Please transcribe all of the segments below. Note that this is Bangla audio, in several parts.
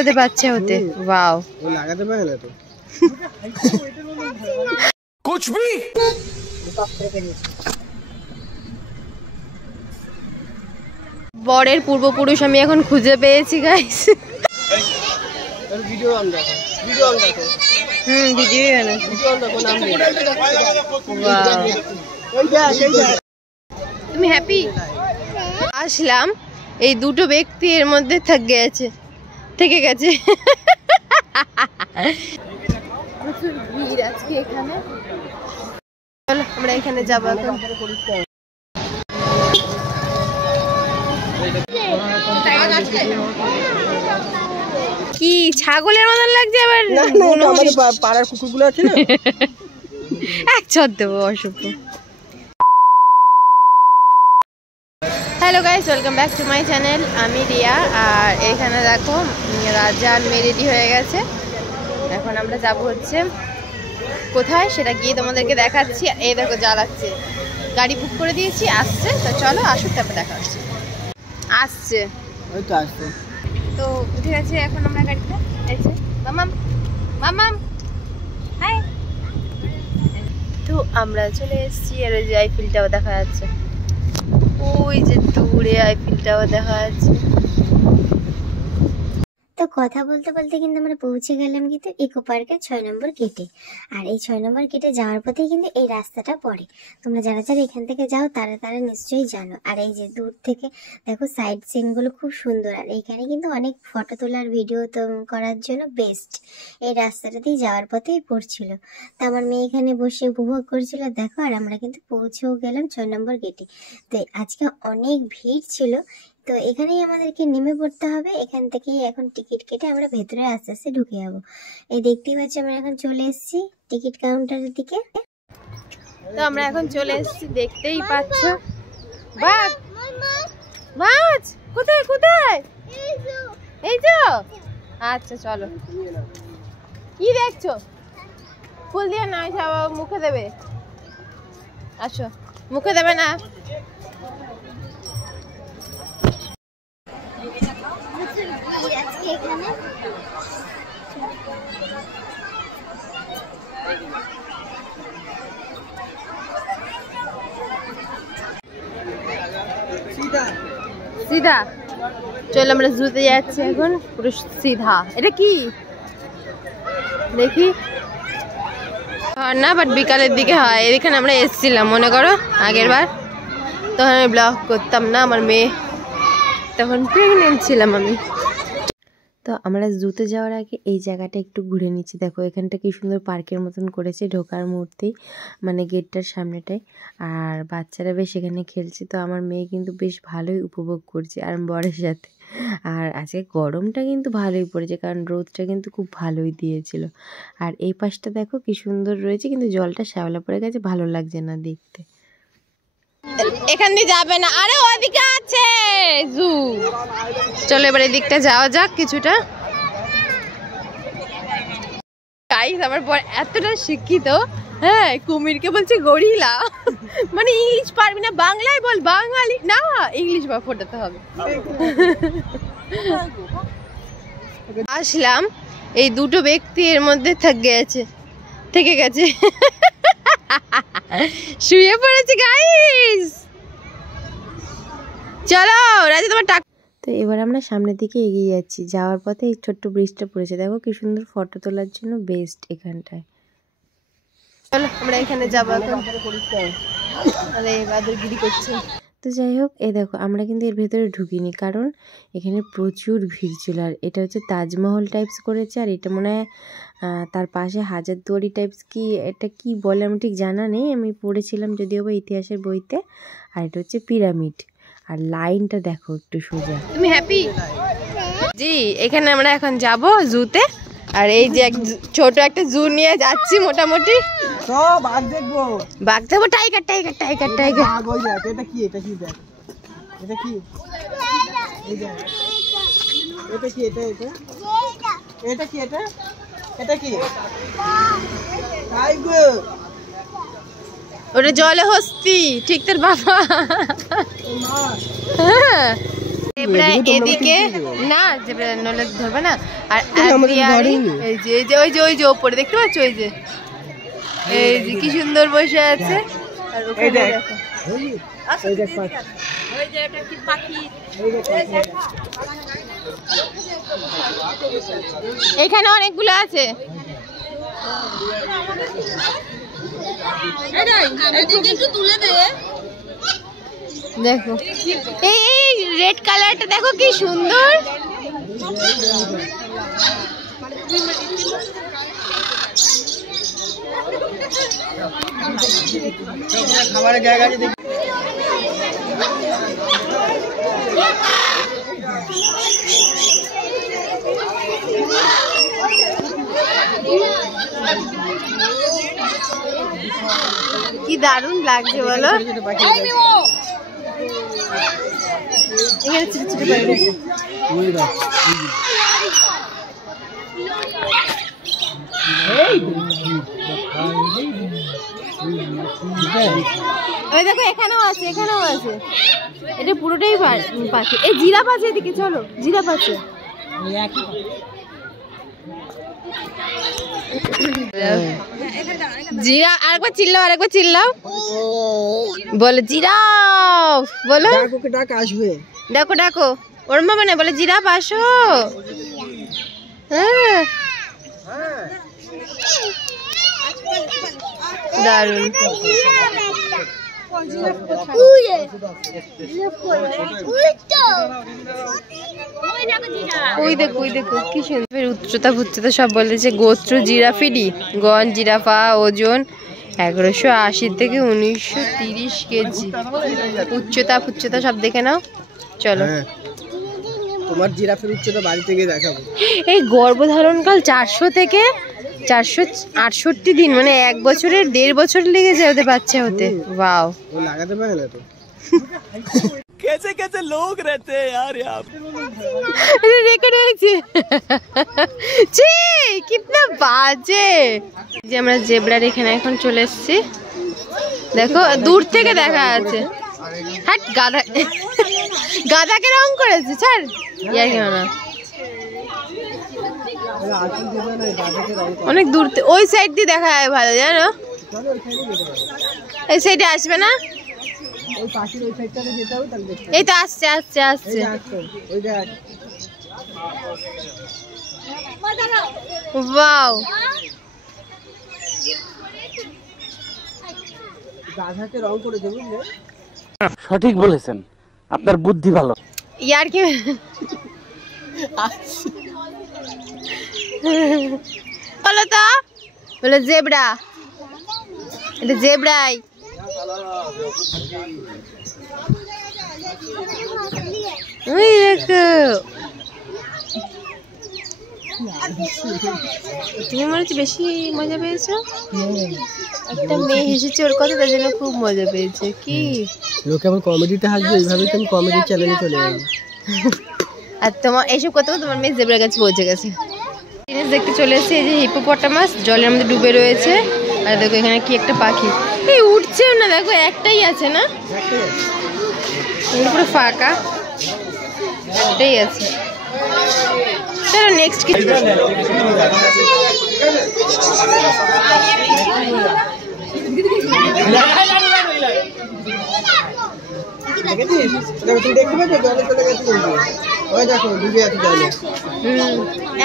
ওদের বাচ্চা হতে। ওয়াও, লাগাতে পারলে তো कुछ भी। বরের পূর্বপুরুষ আমি এখন খুঁজে পেয়েছি গাইস। ভিডিও অন দেখো, ভিডিও অন দেখো। ভিডিও বানাচ্ছি। ভিডিও অন দেখো নাম নেই। তুমি হ্যাপি? আসলাম, এই দুটো ব্যক্তি এর মধ্যে থেকে গেছে। প্রচুর ভিড় আজকে এখানে। চলো আমরা এখানে যাবো এখন। কি ছাগলের মতন লাগছে আবার? পাড়ার কুকুরগুলো আছে না, এক চর দেবো অসভ্য। Hello guys, welcome back to my channel. আমি রিয়া, আর এখানে দেখো রাজা আর মেয়ে রেডি হয়ে গেছে। এখন আমরা যাব হচ্ছে কোথায় সেটা গিয়ে তোমাদেরকে দেখাচ্ছি। এই দেখো জ্বালাচ্ছে, গাড়ি বুক করে দিয়েছি, আসছে। তো চলো আসুক, তারপর দেখা হচ্ছে। আসছে, ওই তো আসছে। তো উঠে গেছে এখন আমরা গাড়িতে। মামাম মামাম হাই। তো আমরা চলে এসেছি, আর ওই যে আইফেল টাওয়ার দেখা যাচ্ছে, ওই যে দূরে আইফেল টাওয়ার দেখা যাচ্ছে। তো কথা বলতে বলতে কিন্তু আমরা পৌঁছে গেলাম কিন্তু ইকো পার্কের 6 নম্বর গেটে। আর এই 6 নম্বর গেটে যাওয়ার পথেই কিন্তু এই রাস্তাটা পড়ে। তোমরা যারা যারা এখান থেকে যাও তারা নিশ্চয়ই জানো। আর এই যে দূর থেকে দেখো সাইড সিনগুলো খুব সুন্দর। আর এইখানে কিন্তু অনেক ফটো তোলার ভিডিও করার জন্য বেস্ট। এই রাস্তাটাতেই যাওয়ার পথেই পড়ছিল। তো আমার মেয়ে এখানে বসে উপভোগ করছিল দেখো। আর আমরা কিন্তু পৌঁছেও গেলাম 6 নম্বর গেটে। তো আজকে অনেক ভিড় ছিল, তো এখানেই আমাদেরকে নেমে পড়তে হবে। এখান থেকেই এখন টিকিট কেটে আমরা ভেতরে আস্তে আস্তে ঢুকে যাবো। এই দেখতেই পাচ্ছি আমরা এখন চলে এসেছি টিকিট কাউন্টারের দিকে। তো আমরা এখন চলে এসেছি, দেখতেই পাচ্ছ। বাঘ, মাছ কোথায় কোথায়? এই তো। আচ্ছা চলো। কি দেখছো? ফুল দিয়ে না, মুখে দেবে। আসো, মুখে দেবে না। সিধা চল, আমরা জুতে যাচ্ছি এখন পুরো সিধা। এটা কি দেখি না, বাট বিকালের দিকে হয়। এখানে আমরা এসেছিলাম মনে করো আগের বার, তখন আমি ব্লগ করতাম না, আমার মেয়ে তখন প্রেগনেন্ট ছিলাম আমি। তো আমরা জুতে যাওয়ার আগে এই জায়গাটা একটু ঘুরে নিচ্ছি। দেখো এখানটা কি সুন্দর পার্কের মতন করেছে ঢোকার মুহূর্তেই, মানে গেটটার সামনেটাই। আর বাচ্চারা বেশ এখানে খেলছে। তো আমার মেয়ে কিন্তু বেশ ভালোই উপভোগ করছে আর বরের সাথে। আর আজকে গরমটা কিন্তু ভালোই পড়েছে, কারণ রোদটা কিন্তু খুব ভালোই দিয়েছিল। আর এই পাশটা দেখো কি সুন্দর রয়েছে, কিন্তু জলটা শ্যাওলা পড়ে গেছে, ভালো লাগছে না দেখতে। এখান দিয়ে যাবে না, আরে ওদিকে আছে জু। চলো এবার এদিকটা যাওয়া যাক কিছুটা। গাইস আমার বর এতটা শিক্ষিত, হ্যাঁ কুমিরকে বলছে গরিলা। মানে ইংলিশ পারবি না, বাংলায় বল, বাঙালি না ইংলিশ বা ফোটাতে হবে। আসলাম, এই দুটো ব্যক্তি এর মধ্যে থেকে গেছে। শুয়ে পড়েছে গাইস। চলো রাজা তোমার টাকা। তো এবার আমরা সামনের দিকে এগিয়ে যাচ্ছি। যাওয়ার পথে এই ছোট্ট ব্রিজটা পড়েছে, দেখো কি সুন্দর ফটো তোলার জন্য বেস্ট এখানটায়। চলো আমরা এখানে যাবো এখন। আরে বাদরগিরি করছে। তো যাই হোক, এই দেখো আমরা কিন্তু এর ভেতরে ঢুকিনি, কারণ এখানে প্রচুর ভিড় ছিল। আর এটা হচ্ছে তাজমহল টাইপস করেছে, আর এটা মনে হয় তার পাশে হাজারদুয়ারি টাইপস, কি এটা কি বলে আমি ঠিক জানা নেই, আমি পড়েছিলাম যদিও বা ইতিহাসের বইতে। আর এটা হচ্ছে পিরামিড। আর লাইনটা দেখো একটু সোজা। তুমি হ্যাপি? জি, এখানে আমরা এখন যাব জুতে। আর এই যে ছোট একটা জু নিয়ে যাচ্ছি মোটামুটি। সব বাঘ দেখবো, বাঘ দেখবো, টাইগার টাইগার টাইগার টাইগার। বাঘ ওই দেখ, এটা কি এটা কি দেখ, এটা কি এই দেখ, এটা কি এটা এটা কি এটা কি টাইগার। ওটা জলে হস্তি, ঠিক তোর বাবা। জেব্রা এদিকে না, জেব্রা নলে ধরবে না। আর এই যে ওই যে ওপরে দেখতে পাচ্ছ, ওই যে এই যে কি সুন্দর বসে আছে। আর ওখানে দেখো এখানে অনেকগুলো আছে। দেখো এই রেড কালারটা দেখো কি সুন্দর। খাবারের জায়গা আছে কি দারুণ লাগছে বলো। এখানে ছোট ছোট পাখি। ওই দেখো এখানেও আছে, এখানেও আছে। এটা পুরোটাই পাখি। এই জিরাফ আছে এদিকে, চলো জিরাফ আছে। জিরাফ আরেকবার চিল্লাও, আরেকবার চিল্লাও, বলে জিরাফ, বলো ডাক আসবে, ডাকো ডাকো। ওর মা মানে বলে জিরাফ আসো। হ্যাঁ দারুণ। ওই দেখো ওই দেখো কি সুন্দর উচ্চতা ফুচ্চতা সব বলেছে। গোত্র জিরাফিডি, গন জিরাফা, ওজন 1180 থেকে 1930 কেজি। উচ্চতা ফুচ্চতা সব দেখে নাও, চলো। তোমার জিরাফের উচ্চতা বাড়ি থেকে দেখাবো। এই গর্ভধারণকাল 400 থেকে 468 দিন, মানে 1 বছরের 1.5 বছর লেগে যায় ওদের বাচ্চা হতে। ওয়াও, লাগাতে পারে না তো। कैसे कैसे लोग रहते हैं यार यहाँ রেকর্ড হয়েছে। ছি কিতনা বাজে। যে আমরা জেব্রার এখানে এখন চলে এসেছি, দেখো দূর থেকে দেখা আছে। হ্যাঁ গাধা, গাধাকে রং করেছে ছাড়, ইয়ার কি না। অনেক দূর, ওই সাইড দিয়ে দেখা যায় ভালো, জানো এই সাইডে আসবে না। এই তো আসছে আসছে আসছে। ওয়াও, গাধাকে রং করে দেবো। সঠিক বলেছেন, আপনার বুদ্ধি ভালো। ইয়ার কি বলো তো, বলে জেব্রা, এটা জেব্রাই। ওই দেখো, তুমি মনে হচ্ছে বেশি মজা পেয়েছো। একটা মেয়ে হেসেছে ওর কথা, তার জন্য খুব মজা পেয়েছে। কি লোকে আমার কমেডিতে হাসবে, এইভাবে তুমি কমেডি চ্যানেলে চলে যাবে। আর তোমার এইসব কথা তোমার মেয়ে জেব্রার কাছে পৌঁছে গেছে। জিনিস দেখতে চলে এসেছে, এই যে হিপোপটামাস জলের মধ্যে ডুবে রয়েছে। আর দেখো এখানে কি একটা পাখি, এই উঠছেও না, দেখো একটাই আছে না, পুরো ফাঁকা একটাই আছে। চলো নেক্সট কি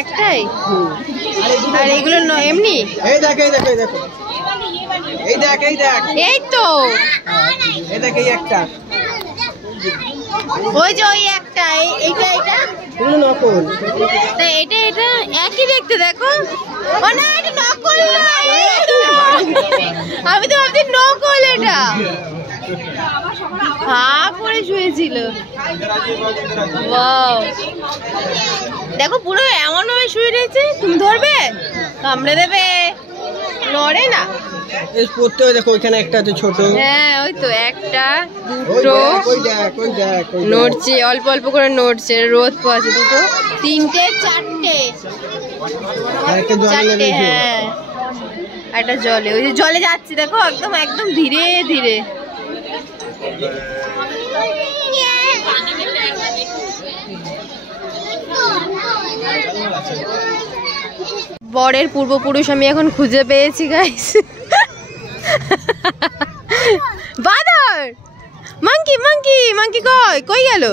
একটাই। আর এগুলো এমনি, এই দেখ এই দেখ এই দেখো, এই দেখ এই দেখ, এই তো এই দেখ এই একটা, ওই যে ওই একটা, এইটা এটা নকল। তা এটা এটা একই দেখতে, দেখো। ও না এটা নকল না, আমি তো ভাবছি নকল। এটা হ্যাঁ পরে শুয়েছিল। ওয়াও, দেখো পুরো এমন ভাবে শুয়ে রয়েছে, তুমি ধরবে কামড়ে দেবে, নড়ে না। এই পড়তে দেখো ওইখানে একটা আছে ছোট। হ্যাঁ ওই তো একটা দুটো নড়ছে, অল্প অল্প করে নড়ছে। রোদ পাচ্ছে, দুটো তিনটে চারটে চারটে। হ্যাঁ একটা জলে, ওই যে জলে যাচ্ছে দেখো, একদম একদম ধীরে ধীরে। বরের পূর্বপুরুষ আমি এখন খুঁজে পেয়েছি গাইস। বাদর মাঙ্কি মাঙ্কি মাঙ্কি কই কই গেল?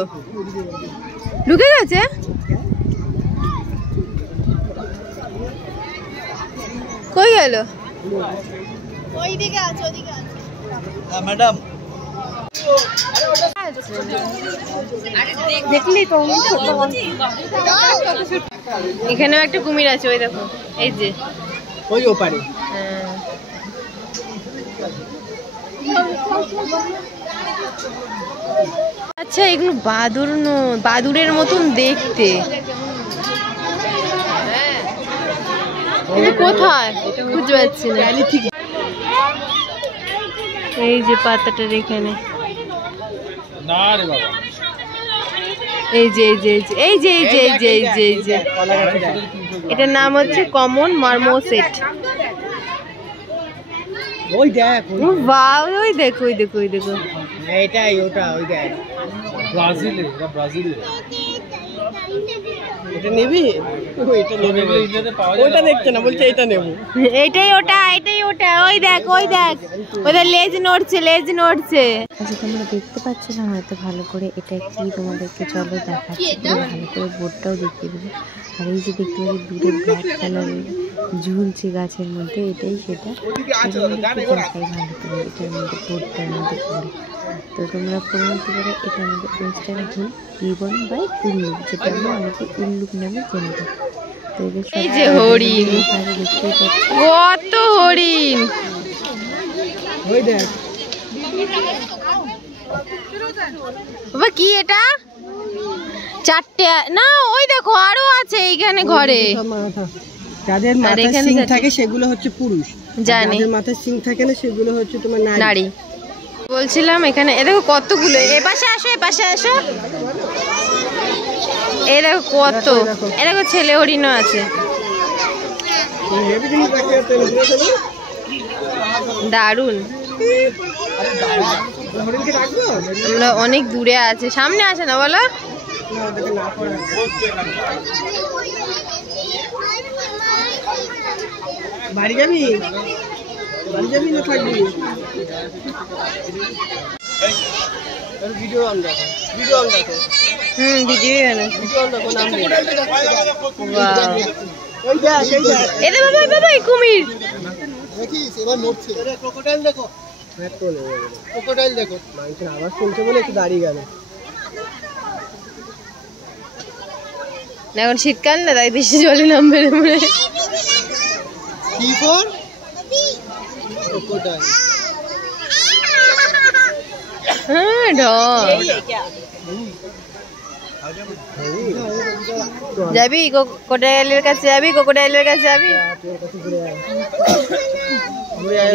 ঢুকে গেছে? কই গেল? ওইদিকে আছে, ওইদিকে আছে। ম্যাডাম দেখলি তো এখানেও একটা কুমির আছে, ওই দেখো, এই যে ওই ওপারে। আচ্ছা এগুলো বাদুর বাদুরের মতন দেখতে। কোথায় খুঁজে পাচ্ছি না। এই যে পাতাটার এখানে, এই যে এই যে এই যে এই যে এই যে এই যে এই যে এটার নাম হচ্ছে কমন মার্মোসেট। ওই দেখ, বাহ, ওই দেখো ওই দেখো ওই দেখো, এইটাই ওটা, ওই দেখ ব্রাজিলে, এটা ব্রাজিলে। এটা নেবি? ওইটা নেবে, ওইটা দেখছে না, বলছে এটা নেব। এইটাই ওটা, এটাই ওটা, ওই দেখ ওই দেখ, ওদের লেজ নড়ছে, লেজ নড়ছে। আচ্ছা তোমরা দেখতে পাচ্ছ না হয়তো ভালো করে, এটা কি তোমাদেরকে চলো দেখাচ্ছি, ভালো করে বোর্ডটাও দেখিয়ে দেবো। আর এই যে দেখতে পাচ্ছি দূরে ব্ল্যাক কালারের ঝুলছে গাছের মধ্যে, এটাই সেটা। দেখাই ভালো করে এটার মধ্যে বোর্ডটার মধ্যে পড়ে। তো তোমরা পড়ে নিতে পারো, এটা আমাদের ওয়েস্টার্ন ঘুল রিবন বাই উল্লুক, যেটা আমরা অনেকে উল্লুক নামে জেনে থাকি। তো এই যে হরিণ, দেখতেই পাচ্ছ কত হরিণ। ওই দেখ বাবা কি এটা? চারটে না, ওই দেখো আরো আছে এইখানে ঘরে। যাদের মাথায় সিং থাকে সেগুলো হচ্ছে পুরুষ, জানি। যাদের মাথায় সিং থাকে না সেগুলো হচ্ছে তোমার নারী। বলছিলাম এখানে এ দেখো কতগুলো, এ পাশে আসো, এ পাশে আসো, এ দেখো কত, এ দেখো ছেলে হরিণও আছে, দারুন। আমরা অনেক দূরে আছে, সামনে আসে না বলো। বাড়ি যাবি? বাড়ি যাবি না থাকবি? ভিডিও অন দেখো, ভিডিও অন দেখো। ভিডিও ভিডিও অন দেখো, নাম নেই। ওই দেখ, এই দেখ, বাবা বাবা এই কুমির দেখিস, এবার নড়ছে। ক্রোকোডাইল দেখো, ক্রোকোডাইল দেখো। মানুষের আওয়াজ শুনছে বলে একটু দাঁড়িয়ে গেল। এখন শীতকাল না, তাই বেশি জলে নামবে মনে। কি ফর? ক্রোকোডাইল। হ্যাঁ ঢং। যাবি ক্রোকোডাইলের কাছে, যাবি ক্রোকোডাইলের কাছে যাবি?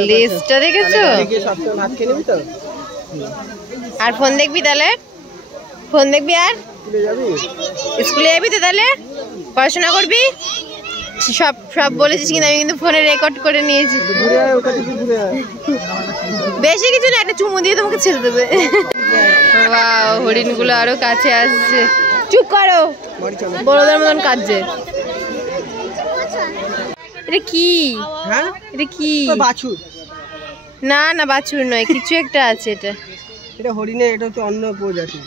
লেজটা দেখেছো? আর ফোন দেখবি তাহলে? ফোন দেখবি আর স্কুলে যাবি তো তাহলে? পড়াশোনা করবি? সব সব বলেছিস কিন্তু আমি কিন্তু ফোনে রেকর্ড করে নিয়েছি। বেশি কিছু না, একটা চুমু দিয়ে তোমাকে ছেড়ে দেবে। বাহ, হরিণগুলো আরো কাছে আসছে। চুপ করো, বড়দের মতন কাঁদছে। এটা কি? হ্যাঁ এটা কি? বাছুর। না না বাছুর নয়, কিছু একটা আছে। এটা এটা হরিণের, এটা হচ্ছে অন্য প্রজাতি।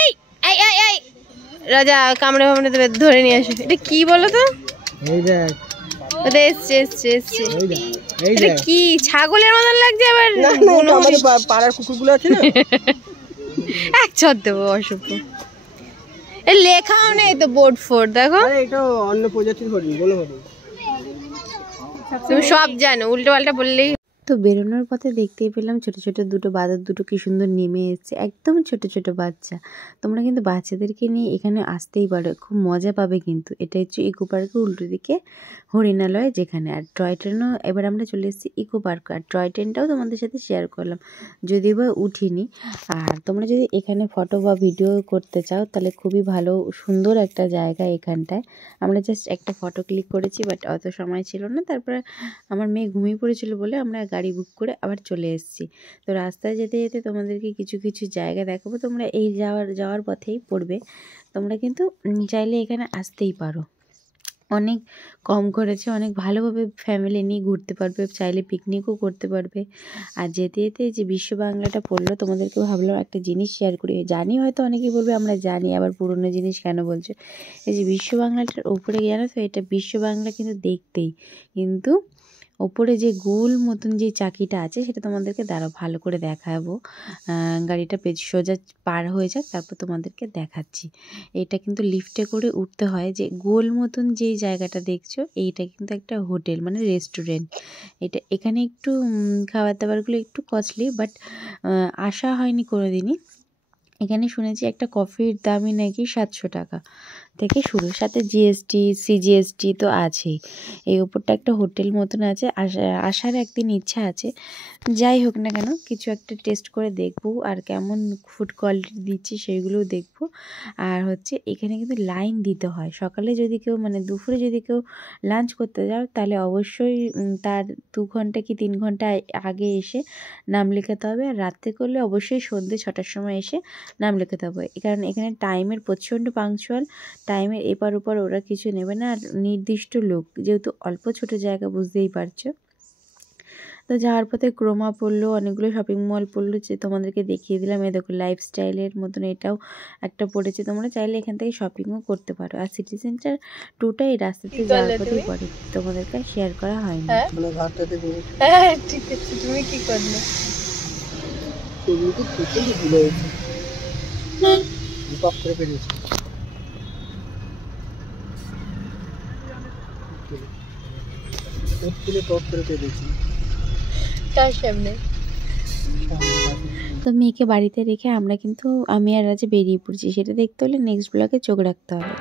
এই এই এই এই রাজা কামড়ে ফামড়ে দেবে, ধরে নিয়ে আসো। এটা কি বলো তো? এই দেখ, ওটা এসছে এসছে এসছে। এই দেখ, এই এটা দেখ। কি ছাগলের মতন লাগছে আবার? না না, এটা আমাদের পাড়ার কুকুরগুলো আছে না। এক ছদ দেবো, অসভ্য। এর লেখাও নেই তো বোর্ড ফোর্ড, দেখো। আরে এটা অন্য প্রজাতির হরিণ, বলো হরিণ। তুমি সব জানো, উল্টো পাল্টা বললেই। তো বেরোনোর পথে দেখতেই পেলাম ছোট ছোট দুটো বাদর, দুটো কি সুন্দর নেমে এসছে, একদম ছোট ছোট বাচ্চা। তোমরা কিন্তু বাচ্চাদেরকে নিয়ে এখানে আসতেই পারো, খুব মজা পাবে কিন্তু। এটা হচ্ছে ইকো পার্কের উল্টো দিকে হরিণালয় যেখানে। আর টয় ট্রেনও, এবার আমরা চলে এসেছি ইকো পার্ক। আর টয় ট্রেনটাও তোমাদের সাথে শেয়ার করলাম, যদিও বা উঠিনি। আর তোমরা যদি এখানে ফটো বা ভিডিও করতে চাও তাহলে খুবই ভালো, সুন্দর একটা জায়গা এখানটায়। আমরা জাস্ট একটা ফটো ক্লিক করেছি, বাট অত সময় ছিল না। তারপরে আমার মেয়ে ঘুমিয়ে পড়েছিল বলে আমরা গাড়ি বুক করে আবার চলে এসেছি। তো রাস্তায় যেতে যেতে তোমাদেরকে কিছু কিছু জায়গা দেখাবো, তোমরা এই যাওয়ার পথেই পড়বে, তোমরা কিন্তু চাইলে এখানে আসতেই পারো। অনেক কম খরচে অনেক ভালোভাবে ফ্যামিলি নিয়ে ঘুরতে পারবে, চাইলে পিকনিকও করতে পারবে। আর যেতে যেতে যে বিশ্ব বাংলাটা পড়লো, তোমাদেরকে ভাবলাম একটা জিনিস শেয়ার করি। জানি হয়তো অনেকেই বলবে আমরা জানি, আবার পুরনো জিনিস কেন বলছো। এই যে বিশ্ব বাংলাটার ওপরে জানো তো, এটা বিশ্ব বাংলা কিন্তু দেখতেই, কিন্তু ওপরে যে গোল মতন যে চাকিটা আছে সেটা তোমাদেরকে দাঁড়াও ভালো করে দেখাবো। গাড়িটা সোজা পার হয়ে যাক, তারপর তোমাদেরকে দেখাচ্ছি। এটা কিন্তু লিফটে করে উঠতে হয়। যে গোল মতন যেই জায়গাটা দেখছো, এইটা কিন্তু একটা হোটেল মানে রেস্টুরেন্ট। এখানে একটু খাবার দাবারগুলো একটু কস্টলি, বাট আসা হয়নি কোনোদিনই। এখানে শুনেছি একটা কফির দামই নাকি 700 টাকা থেকে শুরু, সাথে জিএসটি সিজিএসটি তো আছেই। এই ওপরটা একটা হোটেল মতন আছে, আসার একদিন ইচ্ছা আছে। যাই হোক না কেন, কিছু একটা টেস্ট করে দেখবো, আর কেমন ফুড কোয়ালিটি দিচ্ছি সেইগুলোও দেখবো। আর হচ্ছে এখানে কিন্তু লাইন দিতে হয়। সকালে যদি কেউ মানে দুপুরে যদি কেউ লাঞ্চ করতে যাও, তাহলে অবশ্যই তার 2 ঘন্টা কি 3 ঘন্টা আগে এসে নাম লেখাতে হবে। আর রাত্রে করলে অবশ্যই সন্ধ্যে 6টার সময় এসে নাম লেখাতে হবে, কারণ এখানে টাইমের প্রচণ্ড পাংচুয়াল, টাইমের এপার ওপার ওরা কিছু নেবে না। আর নির্দিষ্ট লোক, যেহেতু অল্প ছোট জায়গা বুঝতেই পারছো। তো যাওয়ার পথে ক্রোমা পড়লো, অনেকগুলো শপিং মল পড়লো, যে তোমাদেরকে দেখিয়ে দিলাম। এই দেখো লাইফস্টাইলের মতন এটাও একটা পড়েছে, তোমরা চাইলে এখান থেকে শপিংও করতে পারো। আর সিটি সেন্টার 2টা এই রাস্তাতে যাওয়ার পথেই পড়ে, তোমাদেরকে শেয়ার করা হয়নি। হ্যাঁ ঠিক আছে, তুমি কি করলে? কার সামনে? তো মেয়েকে বাড়িতে রেখে আমরা কিন্তু আমি আর রাজে বেরিয়ে পড়ছি। সেটা দেখতে হলে নেক্সট ব্লগে চোখ রাখতে হবে।